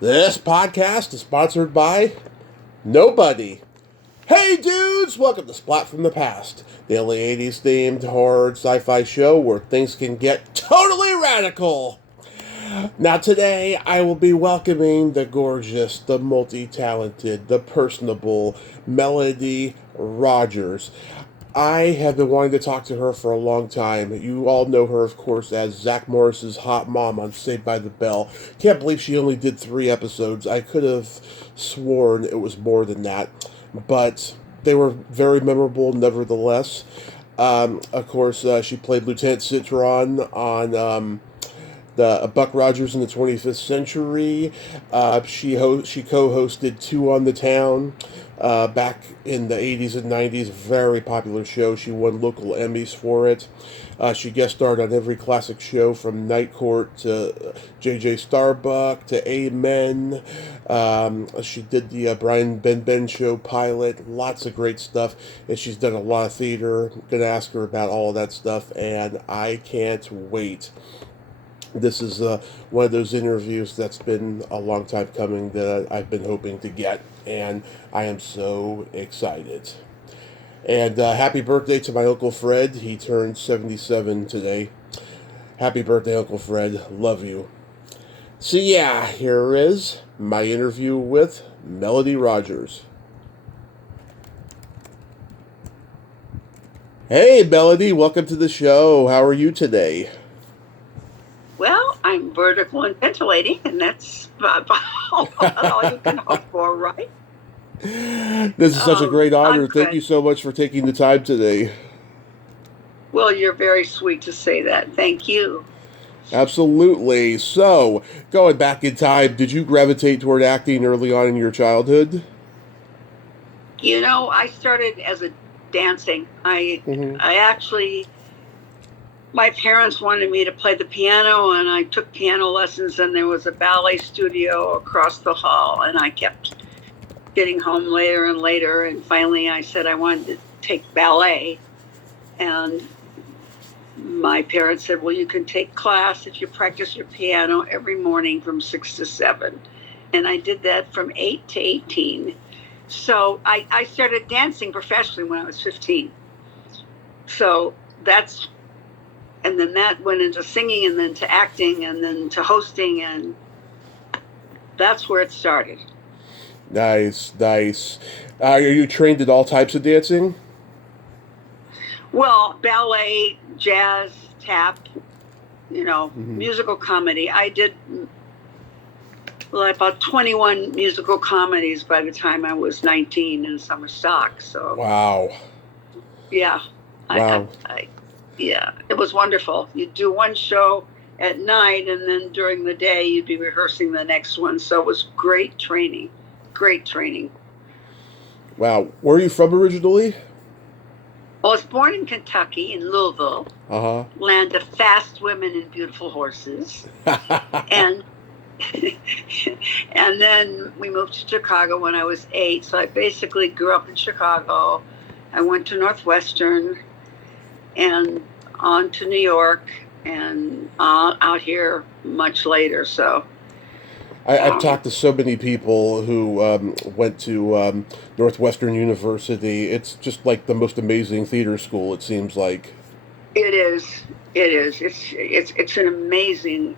This podcast is sponsored by nobody. Hey dudes, welcome to Splat from the Past, the only 80s themed horror sci-fi show where things can get totally radical. Now today I will be welcoming the gorgeous, the multi-talented, the personable Melody Rogers. I have been wanting to talk to her for a long time. You all know her, of course, as Zach Morris's hot mom on Saved by the Bell. Can't believe she only did 3 episodes. I could have sworn it was more than that. But they were very memorable nevertheless. Of course, she played Lieutenant Citron on the Buck Rogers in the 25th Century. She co-hosted Two on the Town back in the 80s and 90s. Very popular show. She won local Emmys for it. She guest starred on every classic show from Night Court to J.J. Starbuck to Amen. She did the Brian Ben show pilot. Lots of great stuff. And she's done a lot of theater. I'm going to ask her about all of that stuff. And I can't wait. This is one of those interviews that's been a long time coming that I've been hoping to get, and I am so excited. And happy birthday to my Uncle Fred. He turned 77 today. Happy birthday, Uncle Fred. Love you. So yeah, here is my interview with Melody Rogers. Hey, Melody, welcome to the show. How are you today? Well, I'm vertical and ventilating, and that's about all you can hope for, right? This is such a great honor. Thank you so much for taking the time today. Well, you're very sweet to say that. Thank you. Absolutely. So, going back in time, did you gravitate toward acting early on in your childhood? You know, I started as a dancing. I actually, my parents wanted me to play the piano, and I took piano lessons, and there was a ballet studio across the hall, and I kept getting home later and later, and finally I said I wanted to take ballet, and my parents said, well, you can take class if you practice your piano every morning from 6 to 7, and I did that from 8 to 18. So I started dancing professionally when I was 15. So that's, and then that went into singing, and then to acting, and then to hosting, and that's where it started. Nice, nice. Are you trained in all types of dancing? Well, ballet, jazz, tap, musical comedy. I did about 21 musical comedies by the time I was 19 in summer stock. So wow. Yeah. Wow. Yeah, it was wonderful. You'd do one show at night, and then during the day you'd be rehearsing the next one. So it was great training. Great training. Wow. Where are you from originally? Well, I was born in Kentucky, in Louisville, land of fast women and beautiful horses. and and then we moved to Chicago when I was 8. So I basically grew up in Chicago. I went to Northwestern and on to New York, and out here much later. So I've talked to so many people who went to Northwestern University. It's just like the most amazing theater school, it seems like. It is. It's an amazing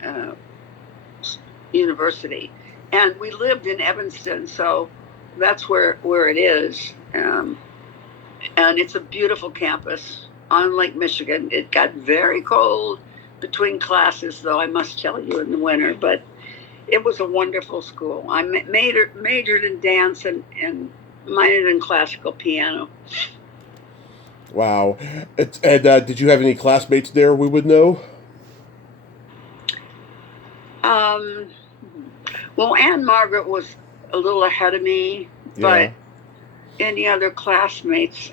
university. And we lived in Evanston, so that's where it is. And it's a beautiful campus on Lake Michigan. It got very cold between classes, though, I must tell you, in the winter. But it was a wonderful school. I majored in dance and minored in classical piano. Wow. And did you have any classmates there we would know? Well, Anne Margaret was a little ahead of me, but any other classmates,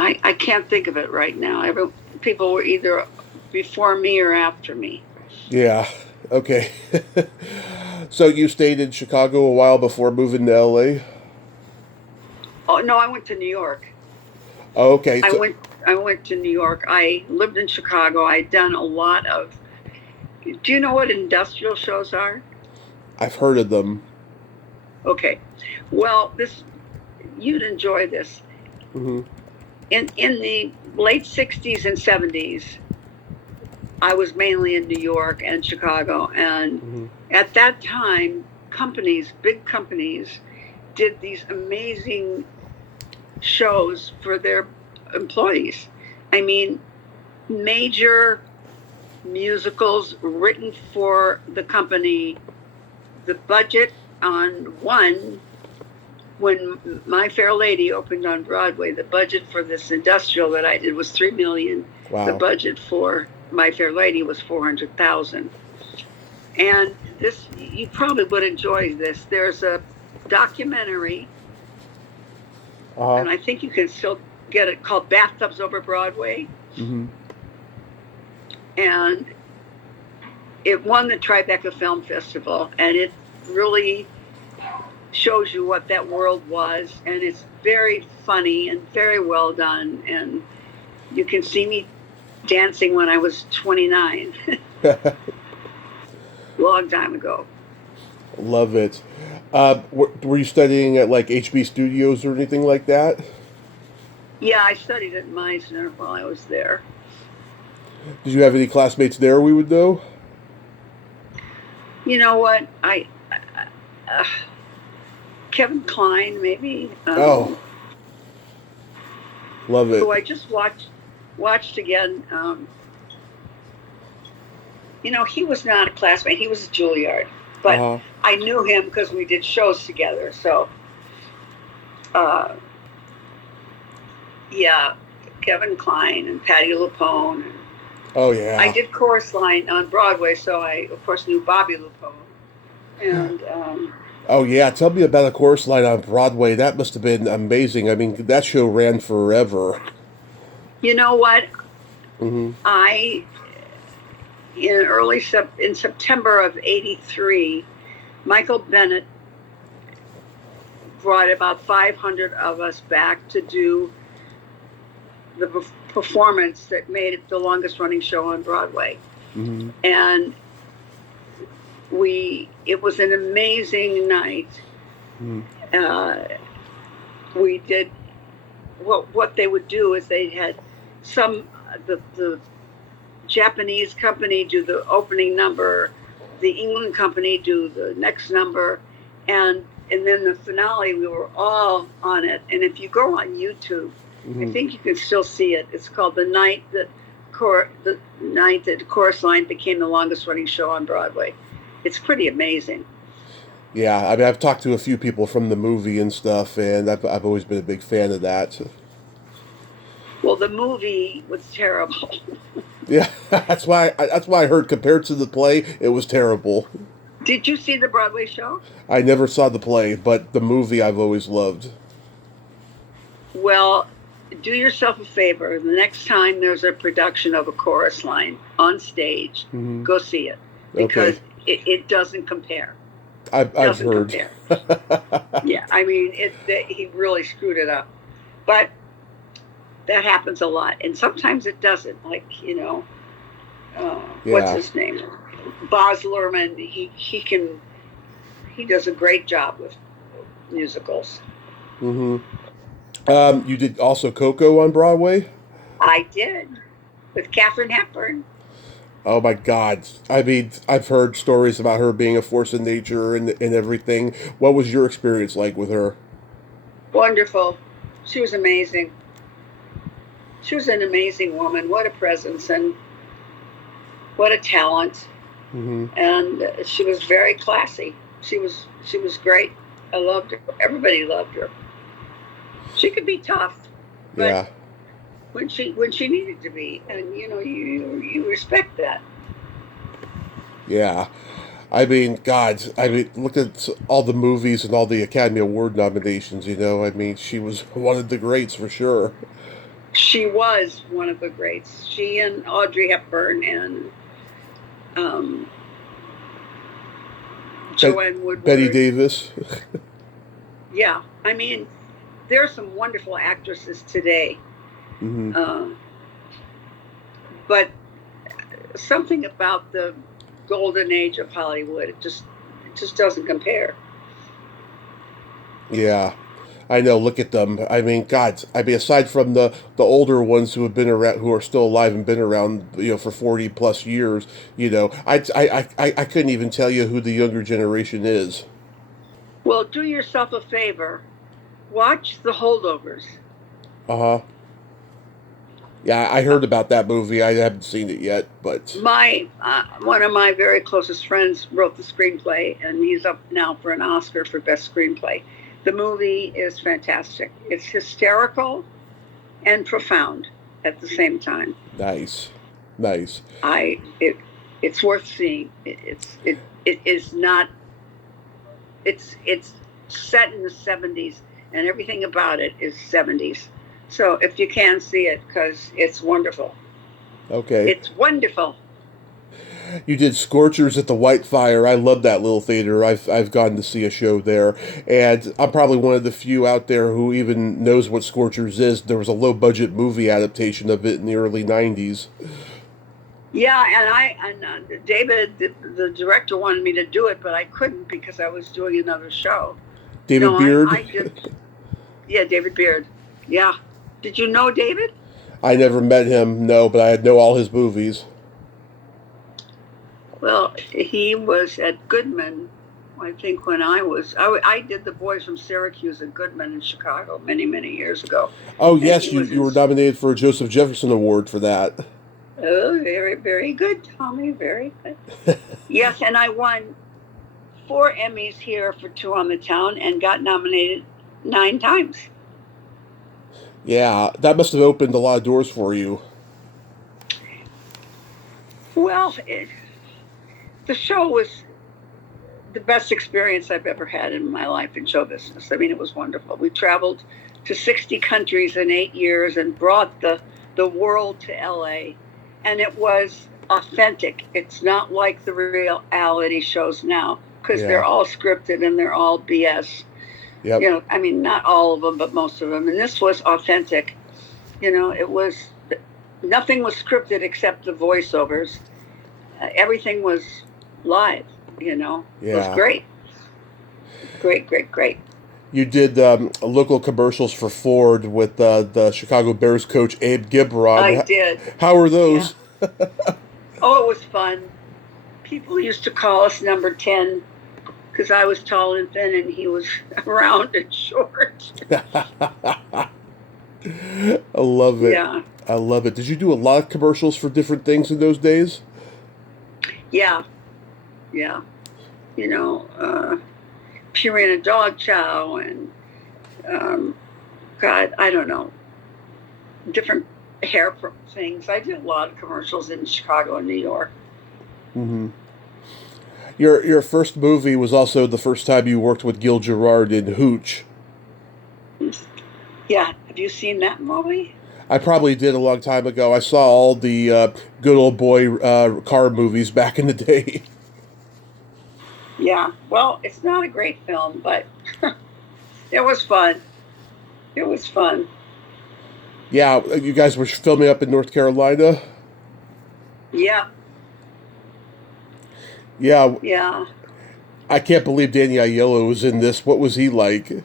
I can't think of it right now. People were either before me or after me. Yeah. Okay. So you stayed in Chicago a while before moving to LA? Oh, no, I went to New York. Oh, okay. I went to New York. I lived in Chicago. I'd done a lot of... Do you know what industrial shows are? I've heard of them. Okay. Well, you'd enjoy this. Mm-hmm. In the late 60s and 70s, I was mainly in New York and Chicago. And Mm-hmm. at that time, big companies, did these amazing shows for their employees. I mean, major musicals written for the company. The budget on one, when My Fair Lady opened on Broadway, the budget for this industrial that I did was $3 million. The Wow. budget for My Fair Lady was $400,000. And this, you probably would enjoy this. There's a documentary, Uh-huh. and I think you can still get it, called Bathtubs Over Broadway. Mm-hmm. And it won the Tribeca Film Festival, and it really shows you what that world was, and it's very funny and very well done. And you can see me dancing when I was 29, long time ago. Love it. Were you studying at like HB Studios or anything like that? Yeah, I studied at Meisner while I was there. Did you have any classmates there we would know? You know what? Kevin Kline, maybe. Oh, love it. Who I just watched again. He was not a classmate. He was a Juilliard, but Uh-huh. I knew him because we did shows together. So, yeah, Kevin Kline and Patti LuPone. Oh yeah. I did chorus line on Broadway, so I of course knew Bobby LuPone. And Oh yeah. Tell me about a chorus line on Broadway. That must have been amazing. I mean, that show ran forever. you know what? Mm-hmm. In September of '83, Michael Bennett brought about 500 of us back to do the performance that made it the longest running show on Broadway. Mm-hmm. And it was an amazing night. Mm-hmm. We did what they would do is they had the Japanese company do the opening number, the England company do the next number, and then the finale, we were all on it. And if you go on YouTube, Mm-hmm. I think you can still see it. It's called the night that Chorus Line became the longest running show on Broadway. It's pretty amazing. Yeah, I mean, I've talked to a few people from the movie and stuff, and I've always been a big fan of that. Well, the movie was terrible. Yeah, that's why I heard compared to the play, it was terrible. Did you see the Broadway show? I never saw the play, but the movie I've always loved. Well, do yourself a favor. The next time there's a production of a Chorus Line on stage, Mm-hmm. go see it, because Okay. it doesn't compare. I've Doesn't heard. compare. Yeah, I mean, he really screwed it up. But that happens a lot. And sometimes it doesn't. Like, what's Yeah. his name? Boz Luhrmann, he does a great job with musicals. Mm-hmm. You did also Coco on Broadway? I did, with Katharine Hepburn. Oh my God. I mean, I've heard stories about her being a force of nature and everything. What was your experience like with her? Wonderful. She was amazing. She was an amazing woman. What a presence and what a talent. Mm-hmm. And she was very classy. She was great. I loved her. Everybody loved her. She could be tough, but Yeah. when she needed to be, and you respect that. Yeah. I mean, God, look at all the movies and all the Academy Award nominations, I mean, she was one of the greats for sure. She was one of the greats. She and Audrey Hepburn and Joanne Woodward. Betty Davis. Yeah, I mean, there are some wonderful actresses today. Mm-hmm. But something about the golden age of Hollywood, It just doesn't compare. Yeah. I know. Look at them. I mean, God. I mean, aside from the older ones who have been around, who are still alive and been around, for 40 plus years, I couldn't even tell you who the younger generation is. Well, do yourself a favor. Watch The Holdovers. Uh huh. Yeah, I heard about that movie. I haven't seen it yet, but My one of my very closest friends wrote the screenplay, and he's up now for an Oscar for best screenplay. The movie is fantastic. It's hysterical and profound at the same time. nice, nice. I it it's worth seeing. It is not. It's set in the 70s, and everything about it is 70s. So if you can see it, because it's wonderful. Okay. It's wonderful. You did Scorchers at the White Fire. I love that little theater. I've gone to see a show there, and I'm probably one of the few out there who even knows what Scorchers is. There was a low budget movie adaptation of it in the early '90s. Yeah, and David, the director, wanted me to do it, but I couldn't because I was doing another show. David No, Beard. I did. Yeah, David Beard. Yeah. Did you know David? I never met him, no, but I know all his movies. Well, he was at Goodman, I think, when I did The Boys from Syracuse at Goodman in Chicago many, many years ago. Oh And yes, he you, was you were nominated for a Joseph Jefferson Award for that. Oh, very, very good, Tommy. Very good. Yes, and I won 4 Emmys here for Two on the Town and got nominated 9 times. Yeah, that must have opened a lot of doors for you. Well, the show was the best experience I've ever had in my life in show business. I mean, it was wonderful. We traveled to 60 countries in 8 years and brought the world to LA. And it was authentic. It's not like the reality shows now, because they're all scripted and they're all BS. Yep. I mean, not all of them, but most of them. And this was authentic. It was, nothing was scripted except the voiceovers. Everything was live, It was great. Great, great, great. You did local commercials for Ford with the Chicago Bears coach Abe Gibron. I did. How were those? Yeah. Oh, it was fun. People used to call us number 10 because I was tall and thin and he was round and short. I love it. Yeah. I love it. Did you do a lot of commercials for different things in those days? Yeah. Yeah. Purina dog chow and God, I don't know, different hair things. I did a lot of commercials in Chicago and New York. Mm-hmm. Your first movie was also the first time you worked with Gil Gerard in Hooch. Yeah, have you seen that movie? I probably did a long time ago. I saw all the good old boy car movies back in the day. Yeah, well, it's not a great film, but it was fun. It was fun. Yeah, you guys were filming up in North Carolina? Yeah. Yeah. Yeah. I can't believe Danny Aiello was in this. What was he like?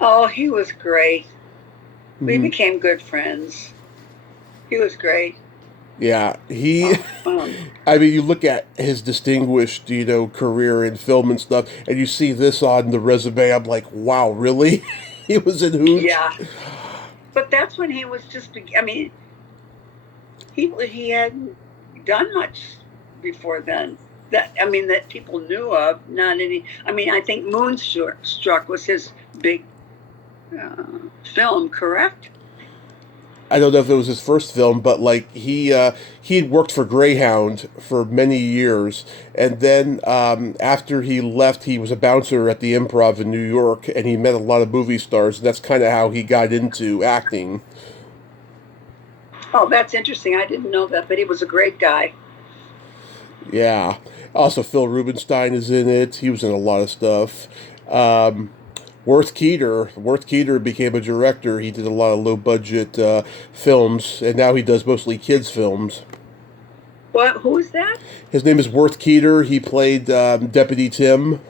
Oh, he was great. Mm-hmm. We became good friends. He was great. Yeah, I mean, you look at his distinguished, career in film and stuff, and you see this on the resume. I'm like, wow, really? He was in Hooch? Yeah. But that's when he was just, I mean, he hadn't done much before then. That people knew of. Not any. I mean, I think Moonstruck was his big film, correct? I don't know if it was his first film, but he had worked for Greyhound for many years, and then after he left, he was a bouncer at the Improv in New York, and he met a lot of movie stars, and that's kind of how he got into acting. Oh, that's interesting. I didn't know that, but he was a great guy. Yeah. Also, Phil Rubenstein is in it. He was in a lot of stuff. Worth Keeter became a director. He did a lot of low-budget films, and now he does mostly kids' films. What? Who is that? His name is Worth Keeter. He played Deputy Tim.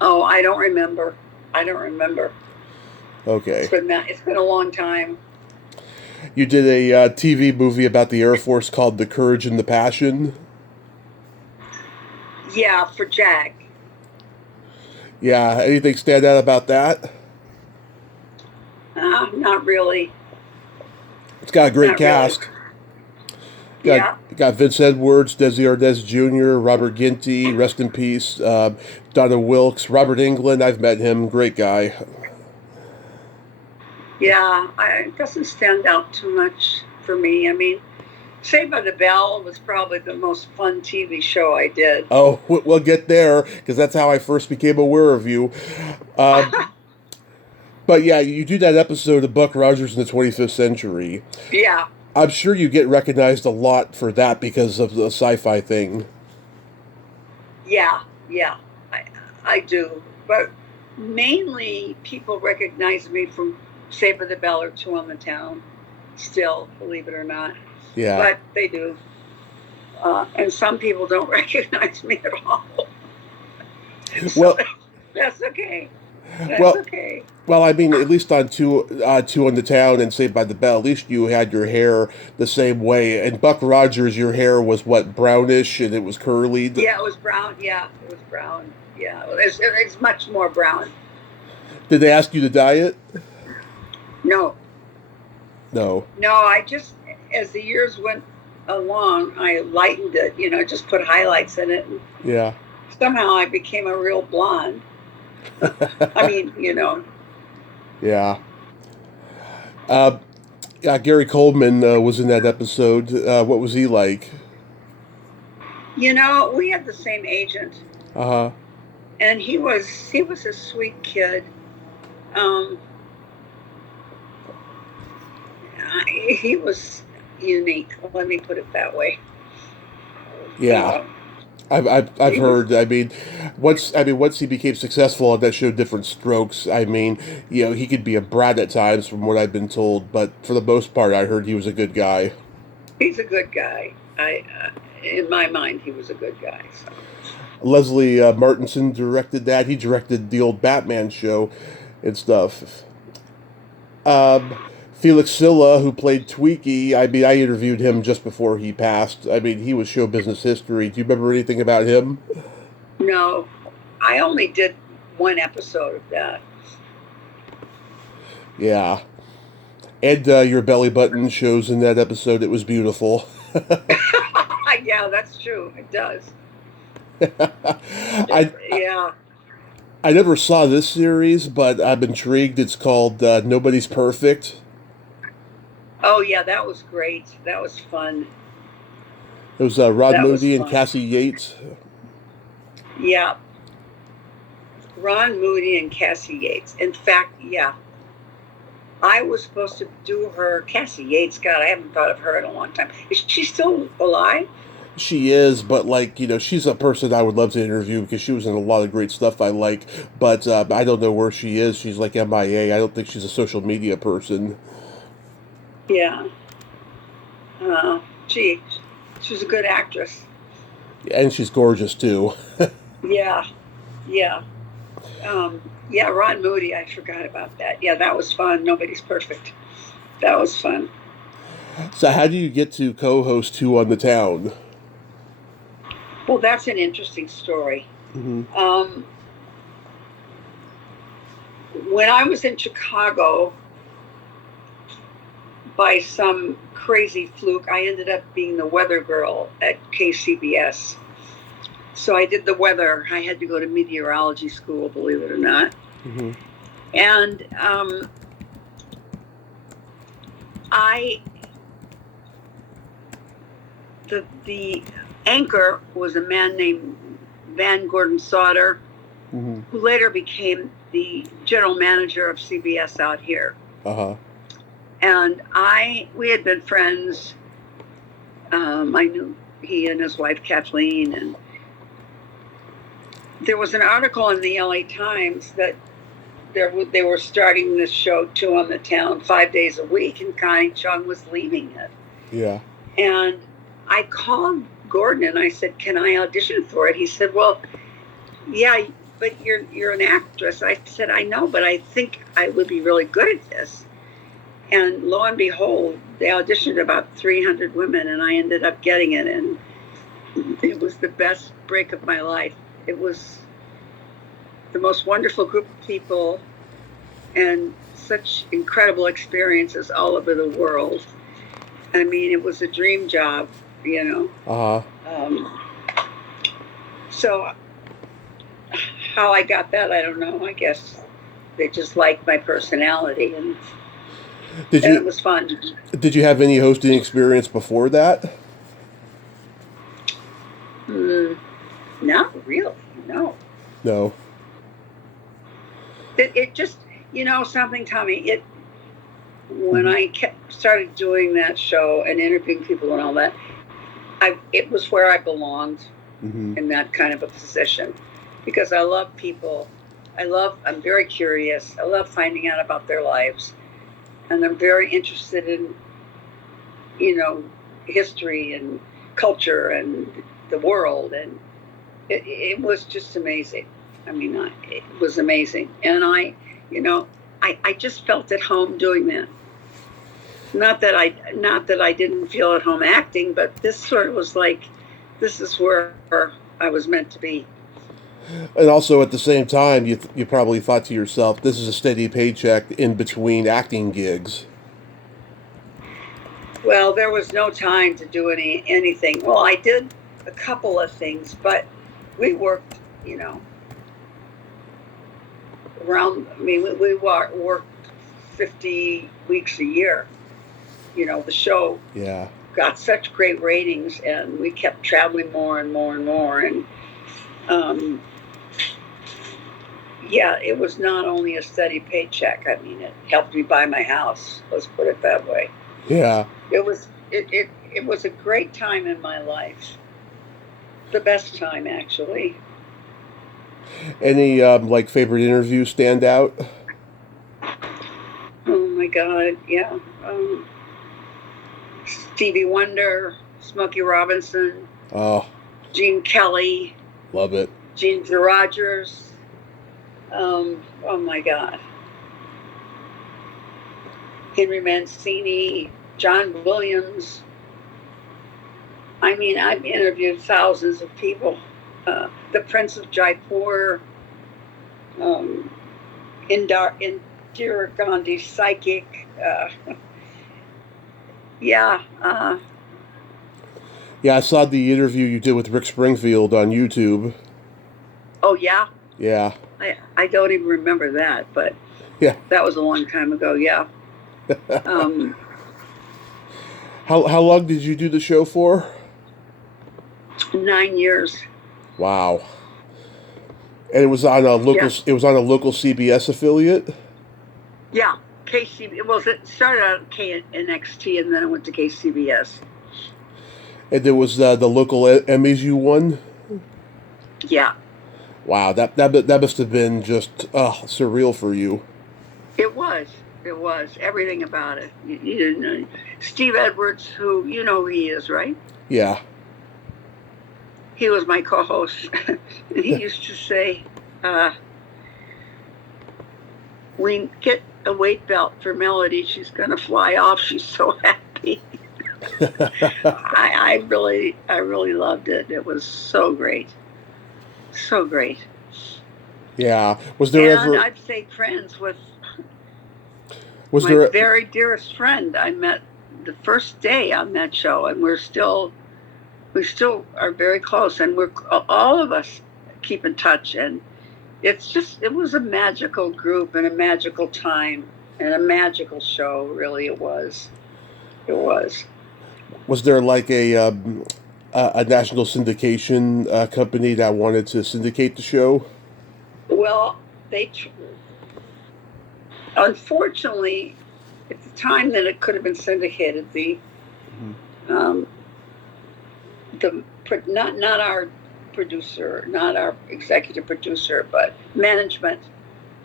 Oh, I don't remember. I don't remember. Okay. It's been a long time. You did a TV movie about the Air Force called The Courage and the Passion. Yeah, for Jack. Yeah, anything stand out about that? Not really. It's got a great Not cast. really. Yeah. Got Vince Edwards, Desi Arnaz Jr., Robert Ginty, rest in peace, Donna Wilkes, Robert Englund. I've met him, great guy. Yeah, it doesn't stand out too much for me. I mean, Saved by the Bell was probably the most fun TV show I did. Oh, we'll get there, because that's how I first became aware of you. But yeah, you do that episode of Buck Rogers in the 25th Century. Yeah. I'm sure you get recognized a lot for that because of the sci-fi thing. Yeah, I do. But mainly people recognize me from Saved by the Bell or Two on the Town. Still, believe it or not. Yeah. But they do. And some people don't recognize me at all. Well, so that's okay. That's well, okay. Well, I mean, at least on Two on the Town and Saved by the Bell, at least you had your hair the same way. And Buck Rogers, your hair was what, brownish, and it was curly. Yeah, it was brown. Yeah, it was brown. Yeah, it's much more brown. Did they ask you to dye it? No. No. No, I just, as the years went along, I lightened it. Just put highlights in it. And yeah. somehow I became a real blonde. I mean, Yeah. Gary Coleman was in that episode. What was he like? We had the same agent. Uh-huh. And he was a sweet kid. He was unique. Let me put it that way. Yeah. I've heard. I mean, once he became successful on that show, Different Strokes. I mean, he could be a brat at times, from what I've been told. But for the most part, I heard he was a good guy. He's a good guy. In my mind, he was a good guy. So. Leslie Martinson directed that. He directed the old Batman show and stuff. Felix Silla, who played Tweaky, I interviewed him just before he passed. I mean, he was show business history. Do you remember anything about him? No. I only did one episode of that. Yeah. And your belly button shows in that episode. It was beautiful. Yeah, that's true. It does. Yeah. I never saw this series, but I'm intrigued. It's called Nobody's Perfect. Oh, yeah, that was great. That was fun. It was Rod Moody and Cassie Yates. Yeah. Ron Moody and Cassie Yates. In fact, yeah. I was supposed to do her, Cassie Yates. God, I haven't thought of her in a long time. Is she still alive? She is, but she's a person I would love to interview because she was in a lot of great stuff I like. But I don't know where she is. She's like MIA. I don't think she's a social media person. Yeah. She's a good actress. And she's gorgeous too. Yeah. Ron Moody, I forgot about that. Yeah, that was fun. Nobody's Perfect. That was fun. So how do you get to co-host Two on the Town? Well, that's an interesting story. Mm-hmm. When I was in Chicago, by some crazy fluke, I ended up being the weather girl at KCBS. So I did the weather. I had to go to meteorology school, believe it or not. Mm-hmm. And the anchor was a man named Van Gordon Sauter, mm-hmm. who later became the general manager of CBS out here. Uh-huh. And we had been friends. I knew he and his wife Kathleen, and there was an article in the LA Times that they were starting this show Two on the Town 5 days a week, and Connie Chung was leaving it. Yeah. And I called Gordon and I said, "Can I audition for it?" He said, "Well, yeah, but you're an actress." I said, "I know, but I think I would be really good at this." And lo and behold, they auditioned about 300 women, and I ended up getting it, and it was the best break of my life. It was the most wonderful group of people, and such incredible experiences all over the world. I mean, it was a dream job, you know. So how I got that, I don't know. I guess they just liked my personality, and it was fun. Did you have any hosting experience before that? Not really, no. No. It just, something, Tommy, when I started doing that show and interviewing people and all that, it was where I belonged in that kind of a position, because I love people. I'm very curious. I love finding out about their lives, and I'm very interested in, history and culture and the world, and it was just amazing. I mean, it was amazing, and I just felt at home doing that. Not that I didn't feel at home acting, but this sort of was like, this is where I was meant to be. And also at the same time, you probably thought to yourself, this is a steady paycheck in between acting gigs. Well, there was no time to do anything. Well, I did a couple of things, but we worked, around. I mean, we worked 50 weeks a year. The show got such great ratings, and we kept traveling more and more and more. And it was not only a steady paycheck. I mean, it helped me buy my house. Let's put it that way. Yeah. It was a great time in my life. The best time, actually. Any favorite interviews stand out? Oh my God, yeah. Stevie Wonder, Smokey Robinson. Oh. Gene Kelly. Love it. Ginger Rogers. Oh my God. Henry Mancini, John Williams. I mean, I've interviewed thousands of people. The Prince of Jaipur, Indira Gandhi, psychic. Yeah, I saw the interview you did with Rick Springfield on YouTube. Oh, yeah? Yeah. I don't even remember that, but yeah, that was a long time ago, yeah. How long did you do the show for? 9 years. Wow. And it was on a local. Yeah. It was on a local CBS affiliate. Yeah, KCBS. Well, it started out at KNXT, and then it went to KCBS. And there was the local Emmys you won. Yeah. Wow, that must have been just surreal for you. It was. Everything about it. You didn't know. Steve Edwards, who you know who he is, right? Yeah. He was my co-host, and he used to say, "We get a weight belt for Melody. She's going to fly off. She's so happy." I really loved it. It was so great. So great. Yeah. Was there and ever... I've stayed friends with my very dearest friend I met the first day on that show, and we still are very close, and we're all of us keep in touch, and it was a magical group and a magical time and a magical show. Really, it was. Was there like a national syndication company that wanted to syndicate the show? Well, unfortunately, at the time that it could have been syndicated, not our producer, not our executive producer, but management,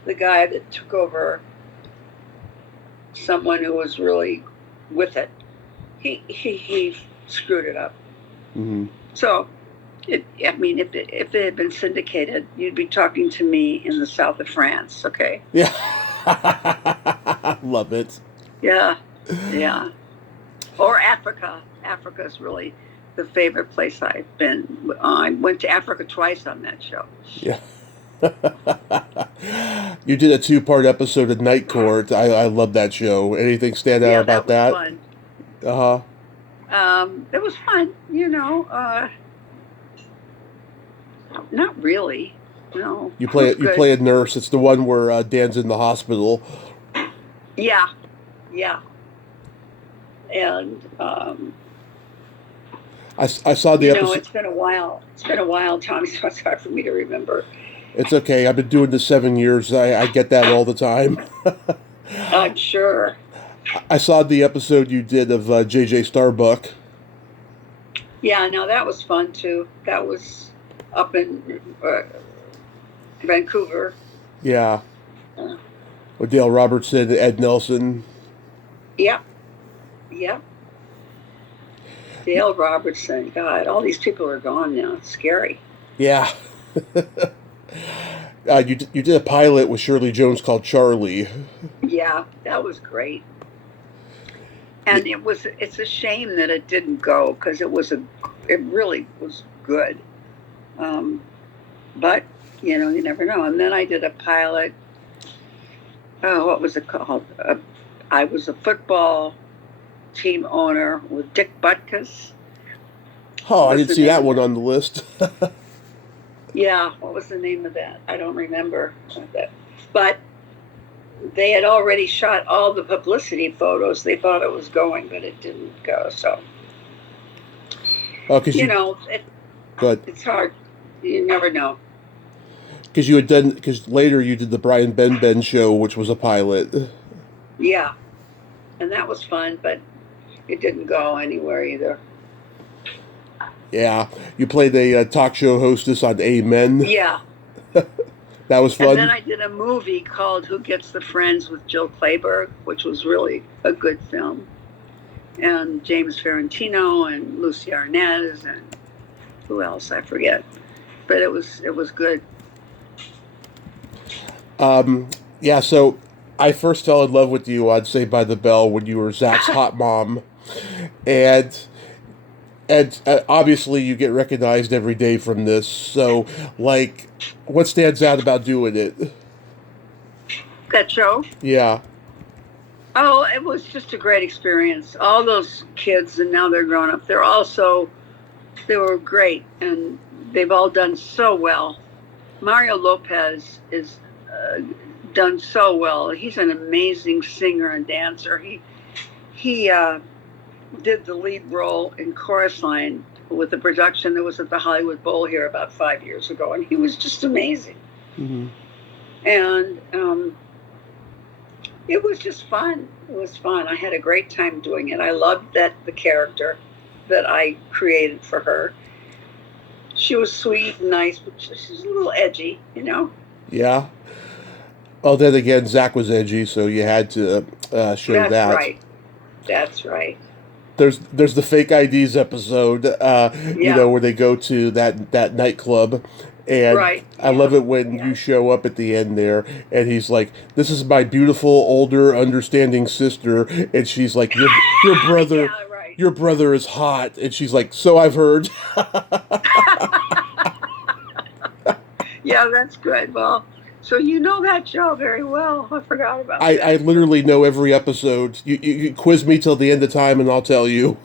the guy that took over, someone who was really with it, he screwed it up. Mm-hmm. So, if it had been syndicated, you'd be talking to me in the south of France, okay? Yeah. Love it. Yeah, yeah. Or Africa. Africa's really the favorite place I've been. I went to Africa twice on that show. Yeah. You did a 2-part episode of Night Court. I love that show. Anything stand out Yeah, about that was that? fun. Uh-huh. It was fun, not really. No, You it play was it. You good. play a nurse. It's the one where Dan's in the hospital. Yeah, yeah. And I saw the episode. it's been a while. It's been a while, Tommy. So it's hard for me to remember. It's okay. I've been doing this 7 years. I get that all the time. I'm sure. I saw the episode you did of J.J. Starbuck. Yeah, no, that was fun too. That was up in Vancouver. Yeah. Uh, With Dale Robertson, Ed Nelson. Yep. Yep. Dale Robertson. God, all these people are gone now. It's scary. Yeah. You did a pilot with Shirley Jones called Charlie. Yeah, that was great. And it's a shame that it didn't go because it really was good. But, you never know. And then I did a pilot. Oh, what was it called? I was a football team owner with Dick Butkus. Oh, I didn't see that one on the list. Yeah, what was the name of that? I don't remember. But they had already shot all the publicity photos. They thought it was going, but it didn't go. So, Because it's hard. You never know. Because later you did the Brian Ben show, which was a pilot. Yeah, and that was fun, but it didn't go anywhere either. Yeah, you played a talk show hostess on Amen. Yeah. That was fun. And then I did a movie called Who Gets the Friends with Jill Clayburgh, which was really a good film. And James Ferrantino and Lucy Arnaz and who else, I forget. But it was good. Yeah, so I first fell in love with you on Saved by the Bell when you were Zach's hot mom. And obviously you get recognized every day from this. So, what stands out about doing it? That show? Yeah. Oh, it was just a great experience. All those kids, and now they're grown up, they were great, and they've all done so well. Mario Lopez is done so well. He's an amazing singer and dancer. He did the lead role in Chorus Line with the production that was at the Hollywood Bowl here about 5 years ago, and he was just amazing. Mm-hmm. And it was just fun. It was fun. I had a great time doing it. I loved the character that I created for her. She was sweet and nice, but she's a little edgy, Yeah. Well, then again, Zach was edgy, so you had to show that. That's right. That's right. There's the fake IDs episode, where they go to that nightclub, and right. I love it when you show up at the end there, and he's like, "This is my beautiful, older, understanding sister," and she's like, "Your brother, Yeah, right. Your brother is hot," and she's like, "So I've heard." Yeah, that's good. Well, so you know that show very well. I forgot about that. I literally know every episode. You quiz me till the end of time, and I'll tell you.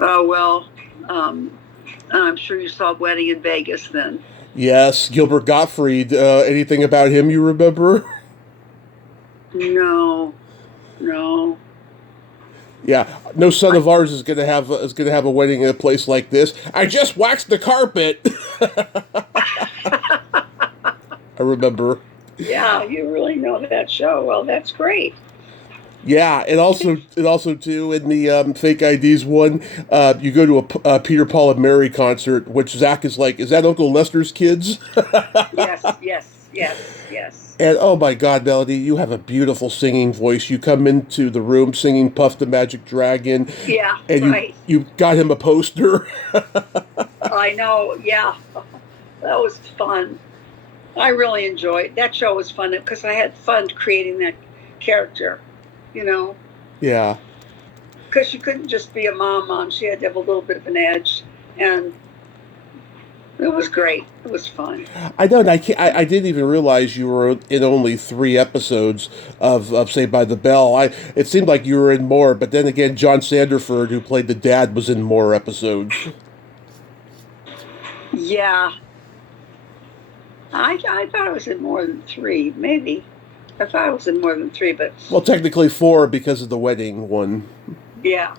Oh, well, I'm sure you saw Wedding in Vegas then. Yes, Gilbert Gottfried. Anything about him you remember? No. Yeah, no son of ours is gonna have a wedding in a place like this. I just waxed the carpet. I remember. Yeah, you really know that show. Well, that's great. Yeah, and also too in the fake IDs one, you go to a Peter, Paul, and Mary concert, which Zach is like, is that Uncle Lester's kids? Yes. yes. And oh my God, Melody, you have a beautiful singing voice. You come into the room singing Puff the Magic Dragon, Yeah, and right. you got him a poster. I know, yeah. That was fun. I really enjoyed that show. Was fun because I had fun creating that character, you know, Yeah. because she couldn't just be a mom. She had to have a little bit of an edge, and it was great. It was fun. I know, and I didn't even realize you were in only 3 episodes of Saved by the Bell. It seemed like you were in more, but then again, John Sanderford, who played the dad, was in more episodes. Yeah, I thought I was in more than three, maybe. I thought I was in more than three, but Well, technically 4 because of the wedding one. yeah,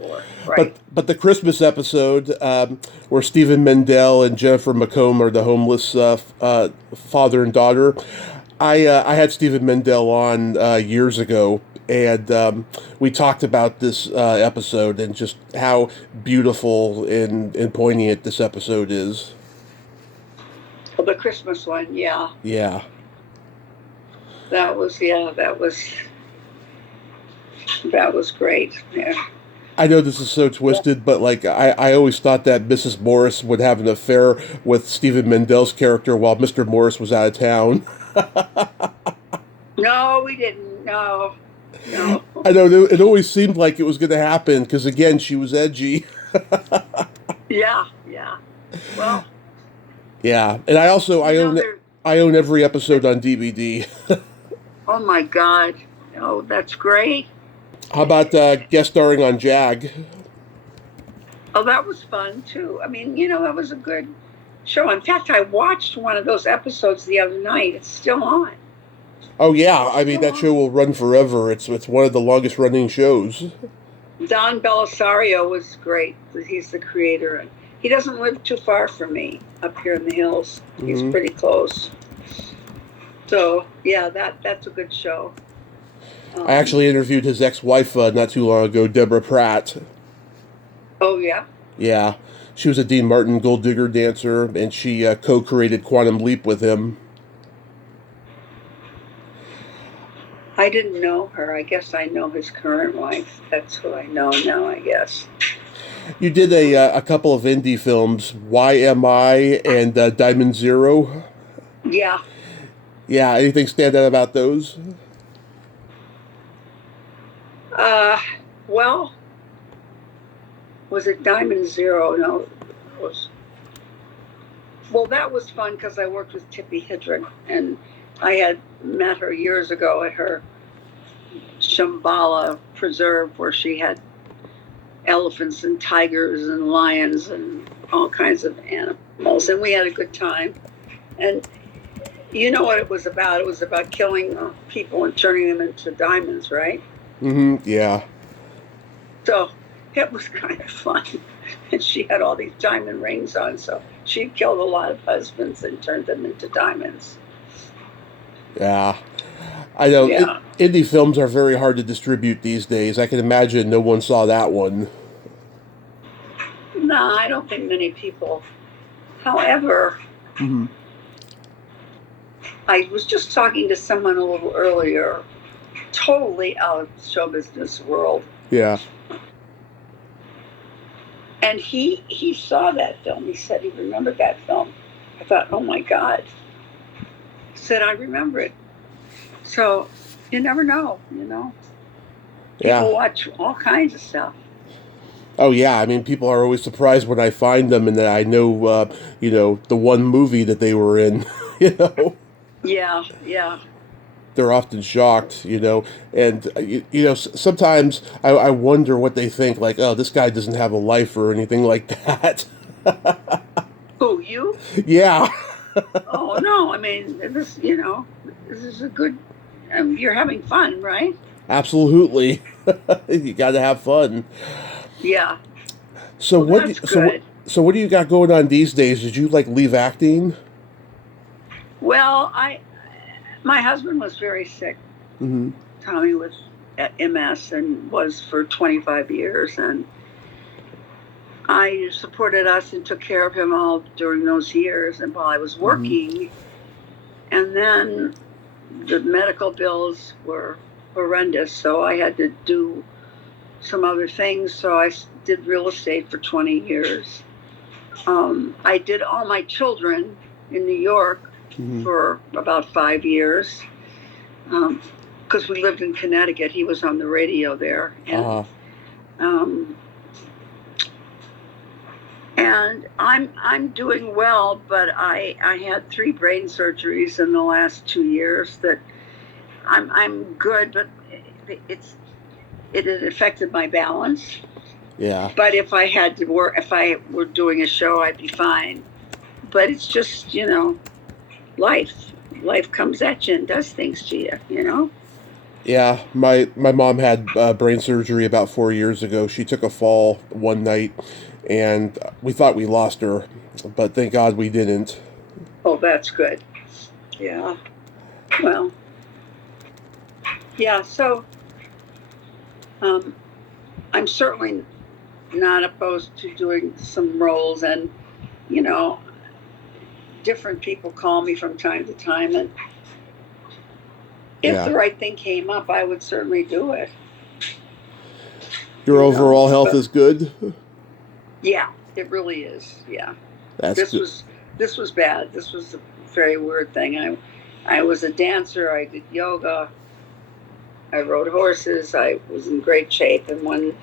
four, right. But the Christmas episode where Stephen Mendel and Jennifer McComb are the homeless father and daughter, I had Stephen Mendel on years ago, and we talked about this episode and just how beautiful and poignant this episode is. Well, the Christmas one, yeah, Yeah. that was great. Yeah. I know this is so twisted, but like I always thought that Mrs. Morris would have an affair with Stephen Mendel's character while Mr. Morris was out of town. No, we didn't. No. I know it always seemed like it was going to happen because again she was edgy. Yeah. Well, Yeah, and I own every episode on DVD. oh my God. Oh, that's great. How about guest starring on Jag? Oh, that was fun too. I mean, that was a good show. In fact, I watched one of those episodes the other night. It's still on. Oh yeah, I mean that show will run forever. It's one of the longest running shows. Don Belisario was great. He's the creator, and he doesn't live too far from me up here in the hills. He's pretty close. So yeah, that's a good show. I actually interviewed his ex-wife not too long ago, Deborah Pratt. Oh yeah. Yeah, she was a Dean Martin Gold Digger dancer, and she co-created Quantum Leap with him. I didn't know her. I guess I know his current wife. That's who I know now, I guess. You did a couple of indie films, YMI and Diamond Zero. Yeah. Yeah, anything stand out about those? Well, was it Diamond Zero? No, it was. Well, that was fun because I worked with Tippi Hedren, and I had met her years ago at her Shambhala preserve where she had elephants and tigers and lions and all kinds of animals, and we had a good time. And you know what it was about? It was about killing people and turning them into diamonds, right? Yeah. So it was kind of fun. And she had all these diamond rings on, so she killed a lot of husbands and turned them into diamonds. Yeah. I know. Yeah. Indie films are very hard to distribute these days. I can imagine no one saw that one. No, I don't think many people. However, I was just talking to someone a little earlier, totally out of the show business world. Yeah. And he saw that film. He said he remembered that film. I thought, oh my God. He said, I remember it. So you never know, People watch all kinds of stuff. Oh yeah, I mean, people are always surprised when I find them and that I know, the one movie that they were in, Yeah. They're often shocked, and, sometimes I wonder what they think, like, oh, this guy doesn't have a life or anything like that. Who, you? Yeah. Oh, no, I mean, this is a good, you're having fun, right? Absolutely. You got to have fun. Yeah. So well, that's good. So what do you got going on these days? Did you leave acting? Well, my husband was very sick. Tommy was at MS and was for 25 years, and I supported us and took care of him all during those years. And while I was working, And then the medical bills were horrendous, so I had to do some other things. So I did real estate for 20 years. I did all my children in New York for about 5 years because we lived in Connecticut. He was on the radio there. And I'm doing well, but I had 3 brain surgeries in the last 2 years that I'm good, but it had affected my balance. Yeah. But if I had to work, if I were doing a show, I'd be fine. But it's just, life. Life comes at you and does things to you, Yeah, my mom had brain surgery about 4 years ago. She took a fall one night, and we thought we lost her, but thank God we didn't. Oh, that's good. Yeah. Well, yeah, so I'm certainly not opposed to doing some roles, and, different people call me from time to time, and if the right thing came up, I would certainly do it. Your overall health is good? Yeah, it really is. Yeah. This was bad. This was a very weird thing. I was a dancer. I did yoga. I rode horses. I was in great shape. And one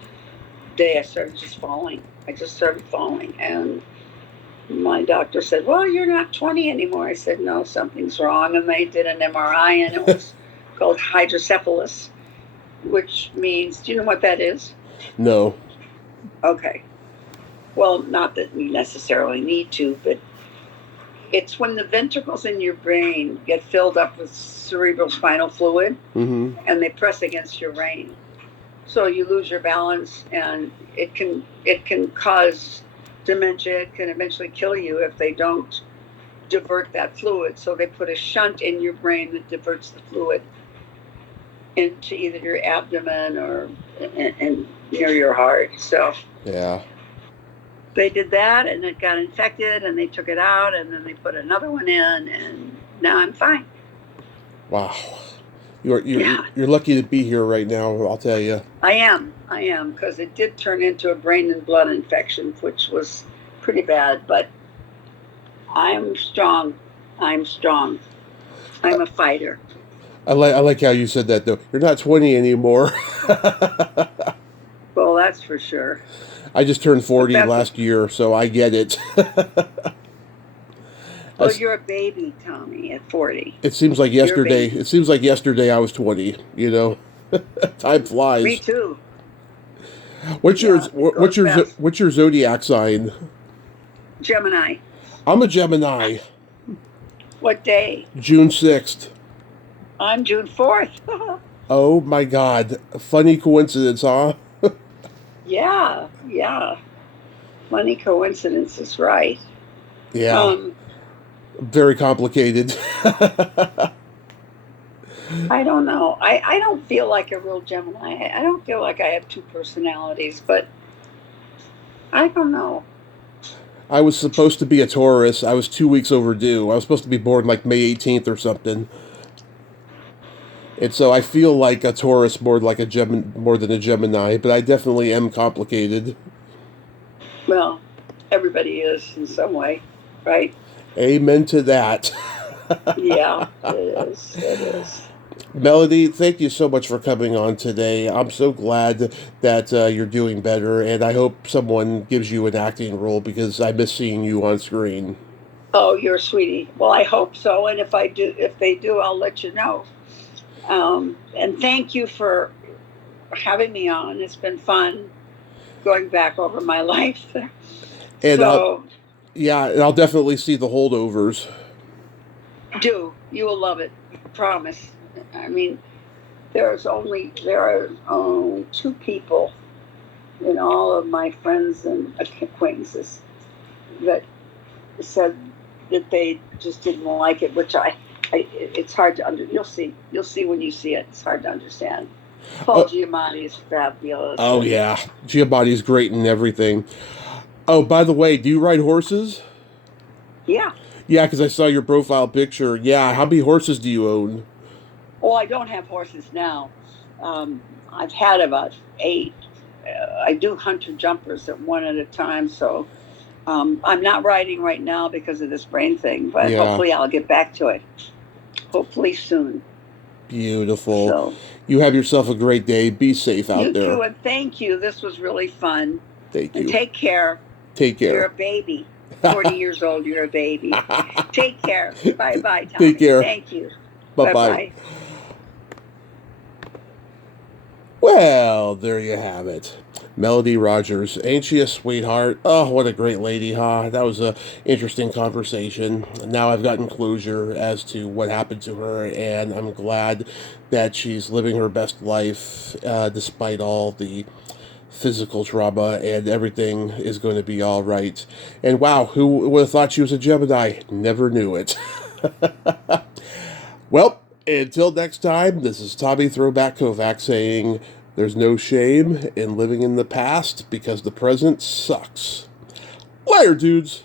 day I started just falling. And my doctor said, "Well, you're not 20 anymore." I said, "No, something's wrong." And they did an MRI, and it was called hydrocephalus, which means, do you know what that is? No. Okay. Well, not that you necessarily need to, but it's when the ventricles in your brain get filled up with cerebral spinal fluid, and they press against your brain. So you lose your balance, and it can cause dementia. It can eventually kill you if they don't divert that fluid. So they put a shunt in your brain that diverts the fluid into either your abdomen or and near your heart. So yeah, they did that, and it got infected, and they took it out, and then they put another one in, and now I'm fine. Wow. You're lucky to be here right now, I'll tell you. I am, because it did turn into a brain and blood infection, which was pretty bad, but I'm strong. I'm a fighter. I like how you said that, though. You're not 20 anymore. Well, that's for sure. I just turned 40 last year, so I get it. Well, you're a baby, Tommy, at 40. It seems like yesterday. It seems like yesterday I was 20. Time flies. Me too. What's your zodiac sign? Gemini. I'm a Gemini. What day? June 6th. I'm June 4th. Oh my God! Funny coincidence, huh? Yeah. Funny coincidence is right. Yeah. Very complicated. I don't know. I don't feel like a real Gemini. I don't feel like I have 2 personalities, but I don't know. I was supposed to be a Taurus. I was 2 weeks overdue. I was supposed to be born like May 18th or something. And so I feel like a Taurus more than a Gemini, but I definitely am complicated. Well, everybody is in some way, right? Amen to that. Yeah, it is. Melody, thank you so much for coming on today. I'm so glad that you're doing better, and I hope someone gives you an acting role because I miss seeing you on screen. Oh, you're a sweetie. Well, I hope so, and if they do, I'll let you know. And thank you for having me on. It's been fun going back over my life. And I'll definitely see the Holdovers. You will love it. I promise. I mean, there are 2 people in all of my friends and acquaintances that said that they just didn't like it, which it's hard to you'll see when you see it. It's hard to understand. Paul Giamatti is fabulous. Oh yeah, Giamatti's great in everything. Oh, by the way, do you ride horses? Yeah. Yeah, because I saw your profile picture. Yeah, how many horses do you own? Oh, I don't have horses now. I've had about 8. I do hunter jumpers at one at a time, so I'm not riding right now because of this brain thing, but Yeah, hopefully I'll get back to it. Hopefully soon. beautiful. So You have yourself a great day. Be safe out you there. too, and thank you. This was really fun. Thank And you. take care. Take You're care. a baby. 40 years old, you're a baby. Take care. Bye bye, Take Tommy. care. Thank you. Bye Bye bye. bye. Well, there you have it. Melody Rogers, ain't she a sweetheart? Oh, what a great lady, huh? That was a interesting conversation. Now I've gotten closure as to what happened to her, and I'm glad that she's living her best life despite all the physical trauma, and everything is going to be all right. And wow, who would have thought she was a Gemini? Never knew it. Well, until next time, this is Tommy Throwback Kovac saying there's no shame in living in the past because the present sucks. Later, dudes.